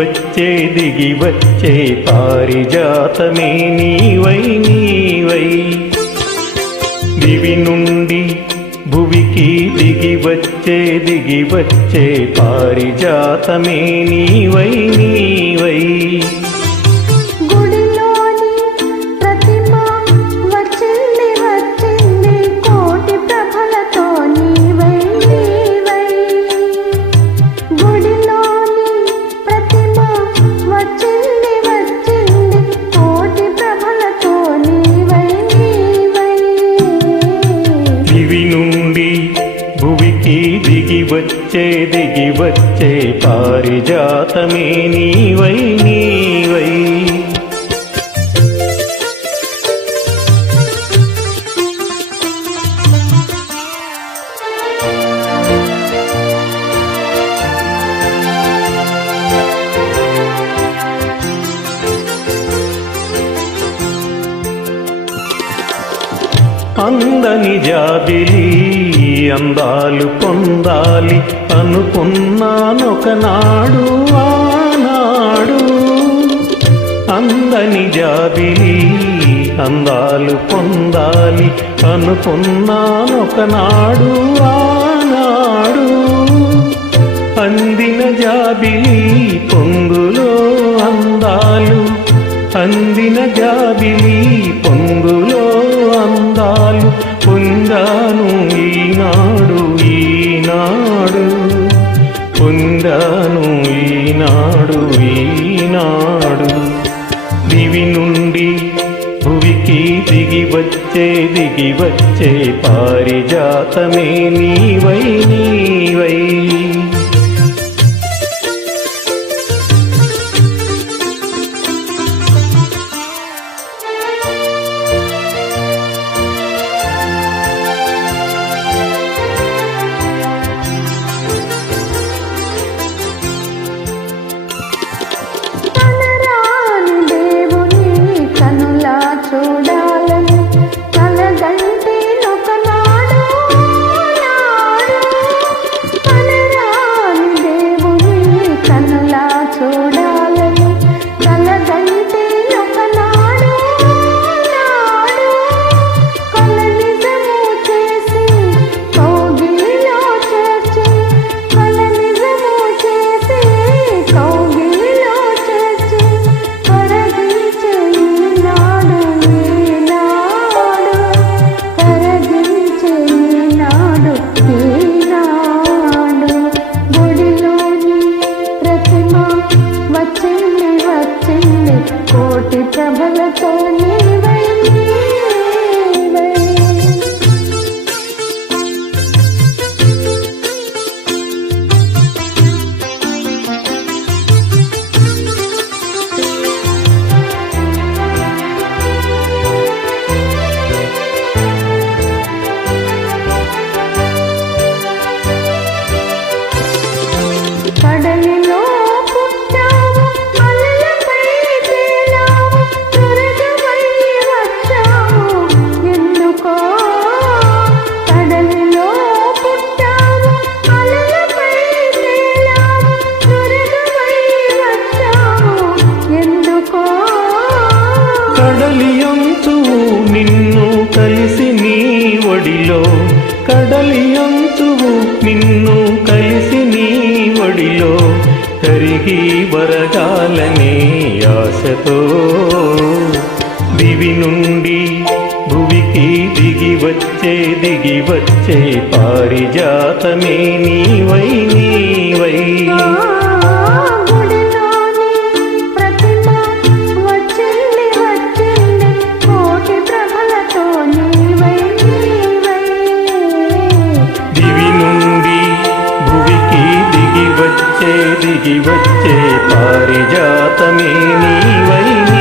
దిగి వచ్చే పారిజాతమే నీవై నీవై. దివి నుండి భువికి దిగి వచ్చే పారిజాతమే నీవై నీవై. దిగి వచ్చే పారిజాతమే నీవై నీవై. అందని జాబిలి అందాలు పొందాలి అనుకున్నానొకనాడు ఆనాడు. అందని జాబిలి అందాలు పొందాలి అనుకున్నానొకనాడు ఆనాడు. అందిన జాబిలి పొంగులో అందాలు, అందిన జాబిలి పొంగులో అందాలు పొందాను ఈనాడు ఈనాడు. పొందాను ఈనాడు ఈనాడు. దివి నుండి భువికి దిగి వచ్చే పారిజాతమే నీవై నీవై. కోటి ప్రభలతో నీవై నీవై. కడలిలో పుట్టావు అలలపై తేలావు త్వరగమై వచ్చావు ఎందుకో. కడలిలో పుట్టావు అలలపై తేలావు త్వరగమై వచ్చావు ఎందుకో. కడలియంతు నిన్ను కలిసి నీ ఒడిలో, కడలియంతు నిన్ను కలిసి నీ ఒడిలో కరిగి బరగాలనే ఆశతో. దివి నుండి భువికి దిగి వచ్చే పారిజాతమే నీవై నీవై. దిగి వచ్చే పారిజాతమే నీవై.